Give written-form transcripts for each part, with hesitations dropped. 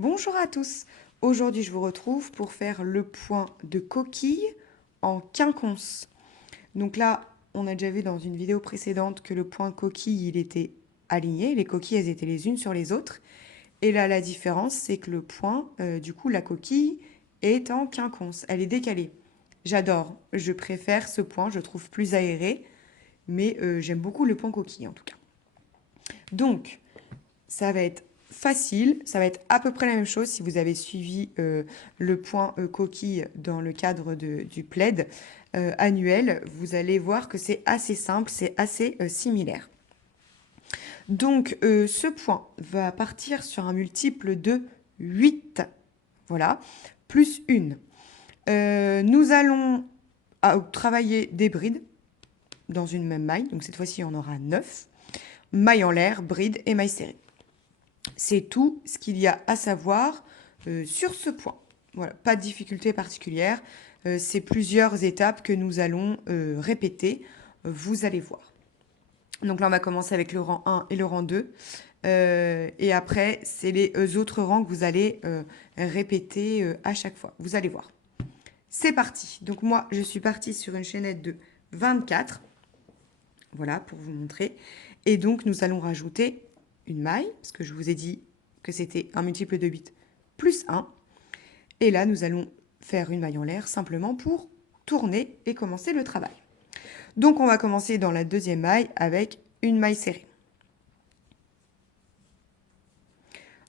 Bonjour à tous. Aujourd'hui, je vous retrouve pour faire le point de coquille en quinconce. Donc là, on a déjà vu dans une vidéo précédente que le point de coquille, il était aligné. Les coquilles, elles étaient les unes sur les autres. Et là, la différence, c'est que le point, du coup, la coquille est en quinconce. Elle est décalée. J'adore. Je préfère ce point. Je trouve plus aéré. Mais j'aime beaucoup le point coquille, en tout cas. Donc, ça va être facile, ça va être à peu près la même chose si vous avez suivi le point coquille dans le cadre du plaid annuel. Vous allez voir que c'est assez simple, c'est assez similaire. Donc ce point va partir sur un multiple de 8, voilà, plus 1. Nous allons travailler des brides dans une même maille, donc cette fois-ci on aura 9. Maille en l'air, bride et maille serrée. C'est tout ce qu'il y a à savoir sur ce point. Voilà, pas de difficulté particulière. C'est plusieurs étapes que nous allons répéter. Vous allez voir. Donc là, on va commencer avec le rang 1 et le rang 2. Et après, c'est les autres rangs que vous allez répéter à chaque fois. Vous allez voir. C'est parti. Donc moi, je suis partie sur une chaînette de 24. Voilà, pour vous montrer. Et donc, nous allons rajouter une maille, parce que je vous ai dit que c'était un multiple de 8 plus 1. Et là, nous allons faire une maille en l'air simplement pour tourner et commencer le travail. Donc, on va commencer dans la deuxième maille avec une maille serrée.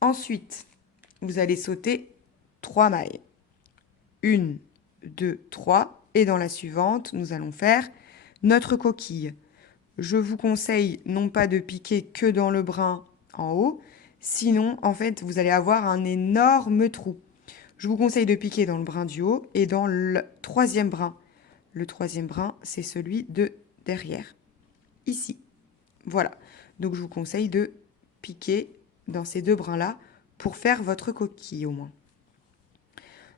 Ensuite, vous allez sauter 3 mailles. 1, 2, 3. Et dans la suivante, nous allons faire notre coquille. Je vous conseille non pas de piquer que dans le brin en haut, sinon, en fait, vous allez avoir un énorme trou. Je vous conseille de piquer dans le brin du haut et dans le troisième brin. Le troisième brin, c'est celui de derrière, ici. Voilà. Donc, je vous conseille de piquer dans ces deux brins-là pour faire votre coquille au moins.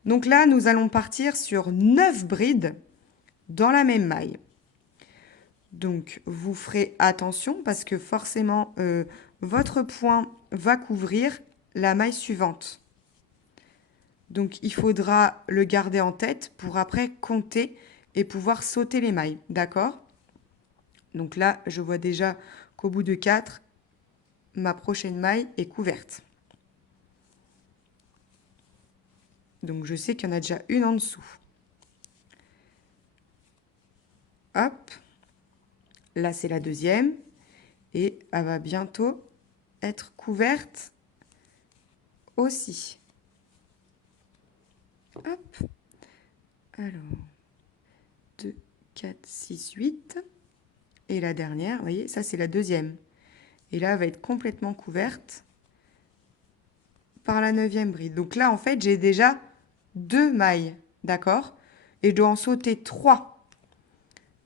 Donc là, nous allons partir sur 9 brides dans la même maille. Donc, vous ferez attention parce que forcément, votre point va couvrir la maille suivante. Donc, il faudra le garder en tête pour après compter et pouvoir sauter les mailles. D'accord? Donc là, je vois déjà qu'au bout de 4, ma prochaine maille est couverte. Donc, je sais qu'il y en a déjà une en dessous. Hop. Là, c'est la deuxième. Et elle va bientôt être couverte aussi. Hop. Alors, 2, 4, 6, 8. Et la dernière, vous voyez, ça c'est la deuxième. Et là, elle va être complètement couverte par la 9e bride. Donc là, en fait, j'ai déjà 2 mailles, d'accord? Et je dois en sauter 3.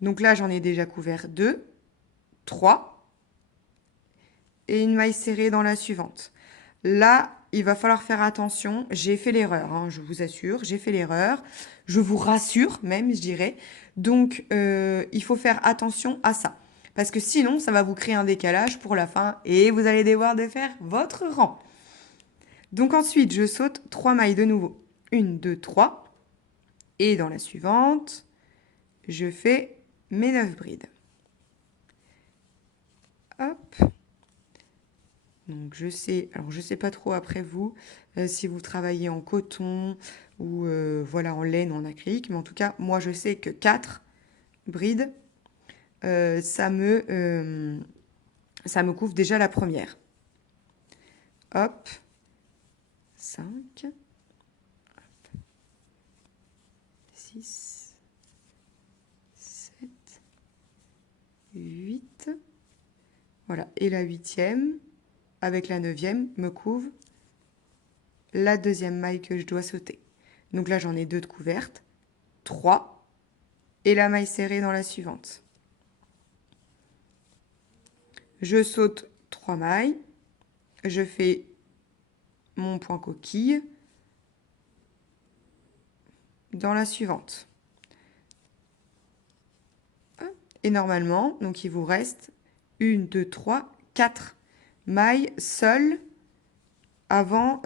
Donc là, j'en ai déjà couvert 2, 3. Et une maille serrée dans la suivante. Là, il va falloir faire attention. J'ai fait l'erreur, hein, je vous assure, j'ai fait l'erreur. Je vous rassure même, je dirais. Donc, il faut faire attention à ça. Parce que sinon, ça va vous créer un décalage pour la fin et vous allez devoir défaire votre rang. Donc ensuite, je saute 3 mailles de nouveau. 1, 2, 3. Et dans la suivante, je fais mes 9 brides. Hop. Donc je sais, alors je sais pas trop après vous si vous travaillez en coton ou voilà en laine ou en acrylique, mais en tout cas moi je sais que 4 brides ça me couvre déjà la première. Hop, 5, 6, 7, 8. Voilà, et la 8e avec la 9e me couvre la deuxième maille que je dois sauter. Donc là j'en ai 2 de couvertes, 3 et la maille serrée dans la suivante. Je saute 3 mailles, je fais mon point coquille dans la suivante. Et normalement, donc il vous reste 1, 2, 3, 4 mailles seules avant,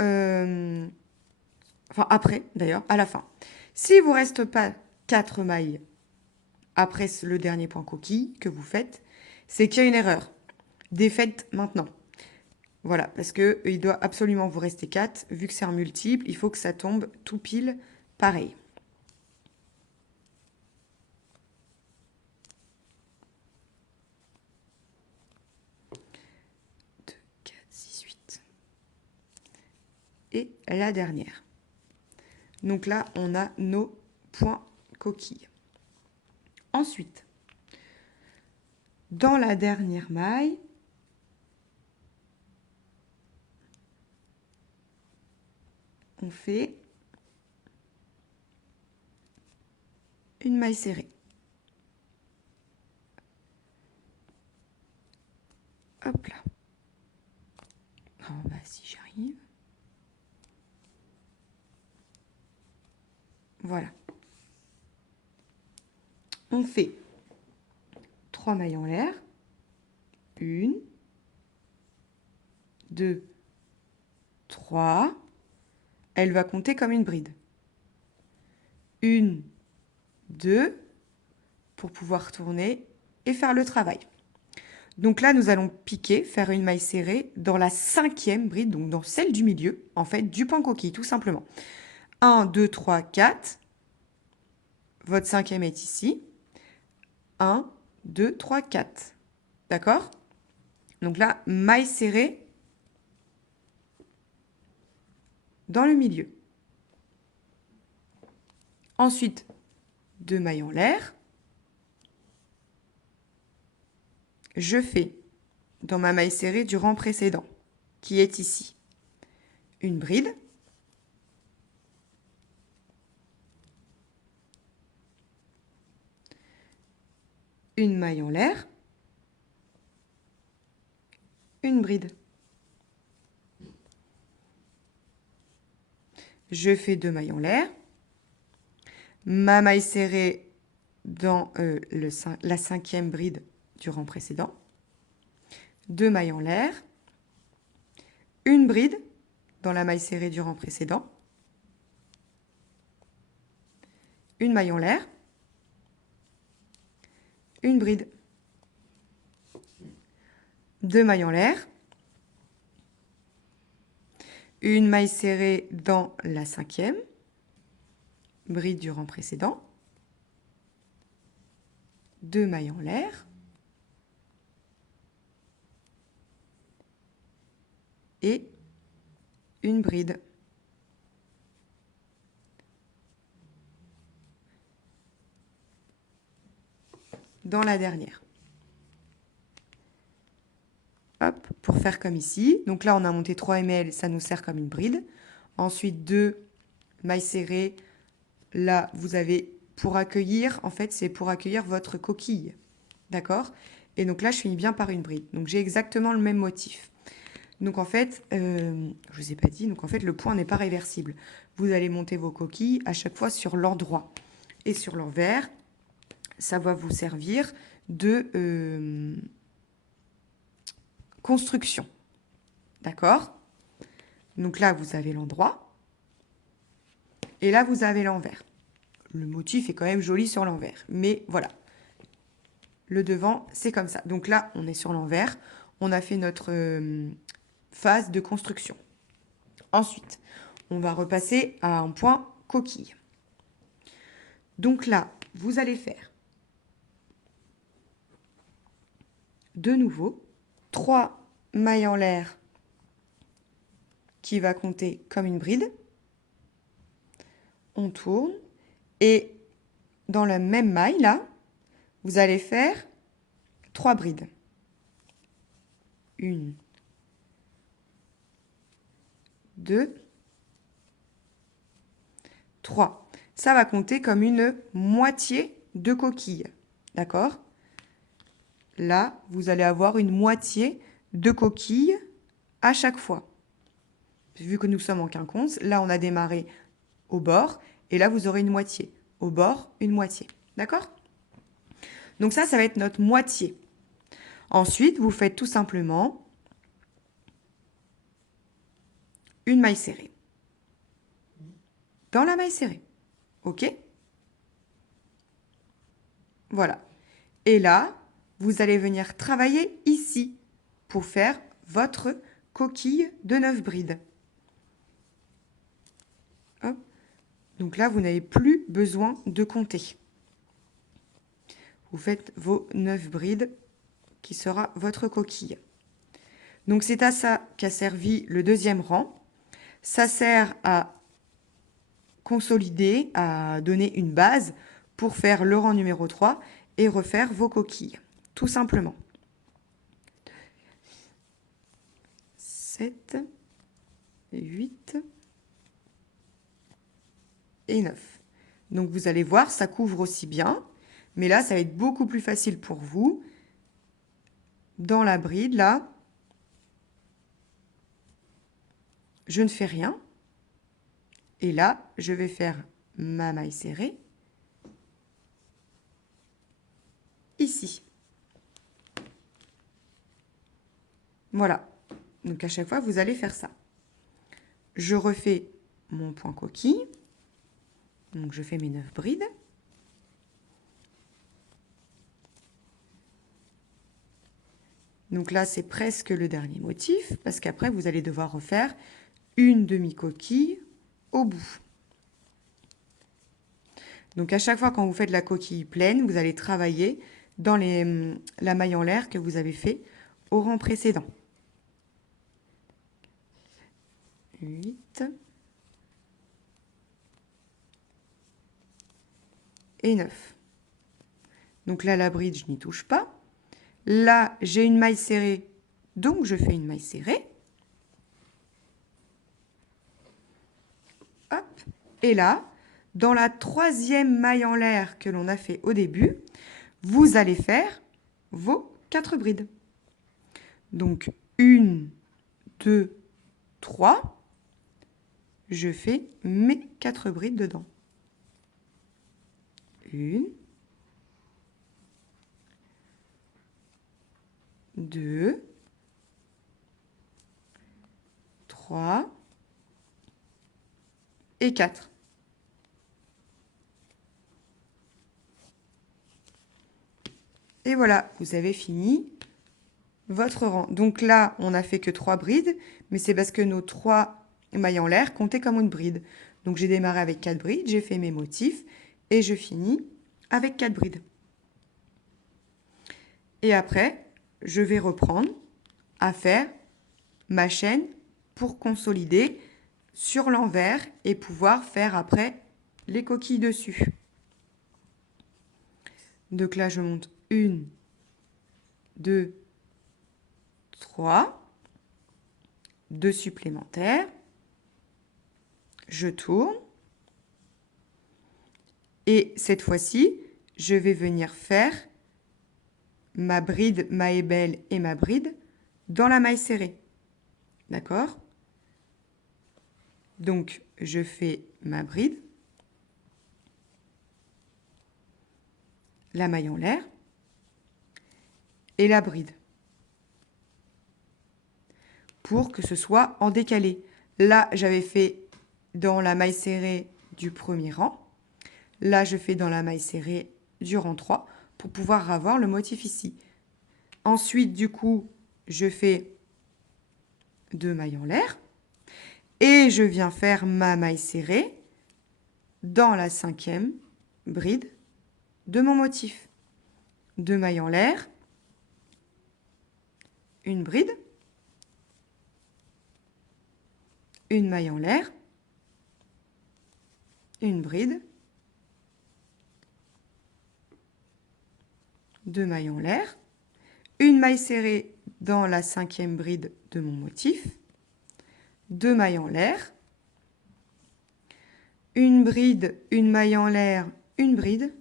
enfin après d'ailleurs, à la fin. S'il ne vous reste pas 4 mailles après le dernier point coquille que vous faites, c'est qu'il y a une erreur. Défaites maintenant. Voilà, parce qu'il doit absolument vous rester 4. Vu que c'est un multiple, il faut que ça tombe tout pile pareil. 2, 4, 6, 8. Et la dernière. Donc là, on a nos points coquilles. Ensuite, dans la dernière maille, on fait une maille serrée. Hop là. Oh, bah, si j'arrive. Voilà. On fait 3 mailles en l'air. 1, 2, 3. Elle va compter comme une bride. 1, 2, pour pouvoir tourner et faire le travail. Donc là, nous allons piquer, faire une maille serrée dans la 5e bride, donc dans celle du milieu, en fait, du point coquille, tout simplement. 1, 2, 3, 4. Votre 5e est ici. 1, 2, 3, 4. D'accord? Donc là, maille serrée dans le milieu. Ensuite, 2 mailles en l'air. Je fais dans ma maille serrée du rang précédent, qui est ici, une bride. Une maille en l'air. Une bride. Je fais 2 mailles en l'air. Ma maille serrée dans la 5e bride du rang précédent. 2 mailles en l'air. Une bride dans la maille serrée du rang précédent. Une maille en l'air. Une bride. 2 mailles en l'air. Une maille serrée dans la 5e bride du rang précédent. 2 mailles en l'air. Et une bride. Dans la dernière. Hop, pour faire comme ici. Donc là, on a monté 3 ml, ça nous sert comme une bride. Ensuite, 2 mailles serrées. Là, vous avez pour accueillir, en fait, c'est pour accueillir votre coquille. D'accord? Et donc là, je finis bien par une bride. Donc j'ai exactement le même motif. Donc en fait, je ne vous ai pas dit, donc en fait, le point n'est pas réversible. Vous allez monter vos coquilles à chaque fois sur l'endroit. Et sur l'envers, ça va vous servir de construction. D'accord? Donc là, vous avez l'endroit. Et là, vous avez l'envers. Le motif est quand même joli sur l'envers. Mais voilà. Le devant, c'est comme ça. Donc là, on est sur l'envers. On a fait notre phase de construction. Ensuite, on va repasser à un point coquille. Donc là, vous allez faire de nouveau 3 mailles en l'air qui va compter comme une bride. On tourne et dans la même maille là, vous allez faire 3 brides. 1, 2, 3. Ça va compter comme une moitié de coquille. D'accord? Là, vous allez avoir une moitié de coquille à chaque fois. Vu que nous sommes en quinconce, là, on a démarré au bord, et là, vous aurez une moitié. Au bord, une moitié. D'accord? Donc ça va être notre moitié. Ensuite, vous faites tout simplement une maille serrée. Dans la maille serrée. OK? Voilà. Et là, vous allez venir travailler ici pour faire votre coquille de 9 brides. Hop. Donc là, vous n'avez plus besoin de compter. Vous faites vos 9 brides qui sera votre coquille. Donc c'est à ça qu'a servi le deuxième rang. Ça sert à consolider, à donner une base pour faire le rang numéro 3 et refaire vos coquilles, tout simplement. 7, 8 et 9. Donc vous allez voir, ça couvre aussi bien, mais là, ça va être beaucoup plus facile pour vous. Dans la bride, là, je ne fais rien. Et là, je vais faire ma maille serrée ici. Voilà. Donc à chaque fois, vous allez faire ça. Je refais mon point coquille. Donc je fais mes 9 brides. Donc là, c'est presque le dernier motif, parce qu'après, vous allez devoir refaire une demi-coquille au bout. Donc à chaque fois, quand vous faites la coquille pleine, vous allez travailler dans la maille en l'air que vous avez fait au rang précédent. 8 et 9. Donc là, la bride, je n'y touche pas. Là, j'ai une maille serrée, donc je fais une maille serrée. Hop. Et là, dans la troisième maille en l'air que l'on a fait au début, vous allez faire vos 4 brides. Donc, 1, 2, 3. Je fais mes 4 brides dedans. 1, 2, 3 et 4. Et voilà, vous avez fini votre rang. Donc là, on n'a fait que 3 brides, mais c'est parce que nos 3 mailles en l'air comptaient comme une bride. Donc j'ai démarré avec 4 brides, j'ai fait mes motifs et je finis avec 4 brides. Et après, je vais reprendre à faire ma chaîne pour consolider sur l'envers et pouvoir faire après les coquilles dessus. Donc là, je monte 1, 2, 3, 2 supplémentaires. Je tourne. Et cette fois-ci, je vais venir faire ma bride, ma ébène et ma bride dans la maille serrée. D'accord? Donc, je fais ma bride, la maille en l'air et la bride pour que ce soit en décalé. Là, j'avais fait dans la maille serrée du premier rang. Là, je fais dans la maille serrée du rang 3 pour pouvoir avoir le motif ici. Ensuite, du coup, je fais 2 mailles en l'air et je viens faire ma maille serrée dans la 5e bride de mon motif. 2 mailles en l'air, une bride, une maille en l'air, une bride, 2 mailles en l'air, une maille serrée dans la 5e bride de mon motif, 2 mailles en l'air, une bride, une maille en l'air, une bride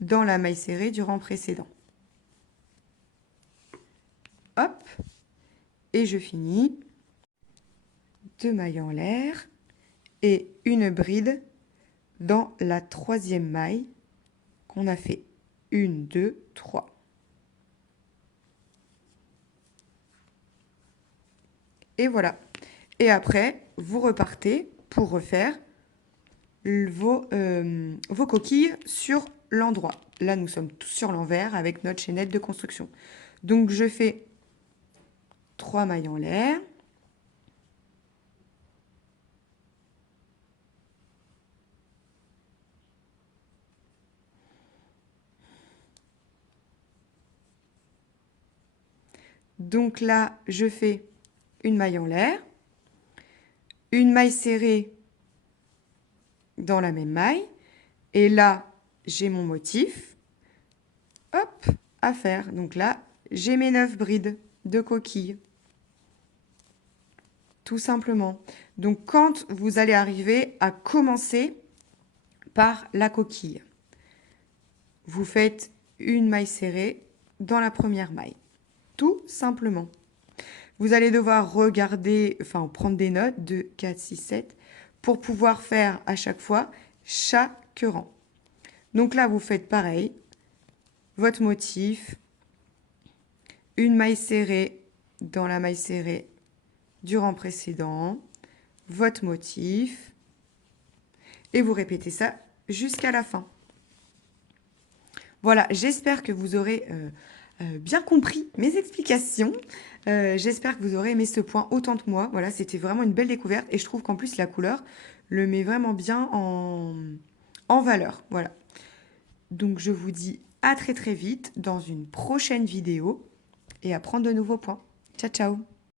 dans la maille serrée du rang précédent. Hop, et je finis 2 mailles en l'air et une bride dans la 3e maille qu'on a fait 1, 2, 3. Et voilà. Et après, vous repartez pour refaire vos coquilles sur l'endroit. Là, nous sommes tous sur l'envers avec notre chaînette de construction. Donc, je fais 3 mailles en l'air. Donc là, je fais une maille en l'air, une maille serrée dans la même maille. Et là, j'ai mon motif. Hop, à faire. Donc là, j'ai mes 9 brides de coquilles. Tout simplement. Donc, quand vous allez arriver à commencer par la coquille, vous faites une maille serrée dans la première maille. Tout simplement. Vous allez devoir regarder, enfin prendre des notes de 4, 6, 7 pour pouvoir faire à chaque fois chaque rang. Donc là, vous faites pareil. Votre motif, une maille serrée dans la maille serrée du rang précédent, votre motif, et vous répétez ça jusqu'à la fin. Voilà, j'espère que vous aurez bien compris mes explications. J'espère que vous aurez aimé ce point autant que moi. Voilà, c'était vraiment une belle découverte et je trouve qu'en plus la couleur le met vraiment bien en valeur. Voilà. Donc je vous dis à très très vite dans une prochaine vidéo et à prendre de nouveaux points. Ciao ciao!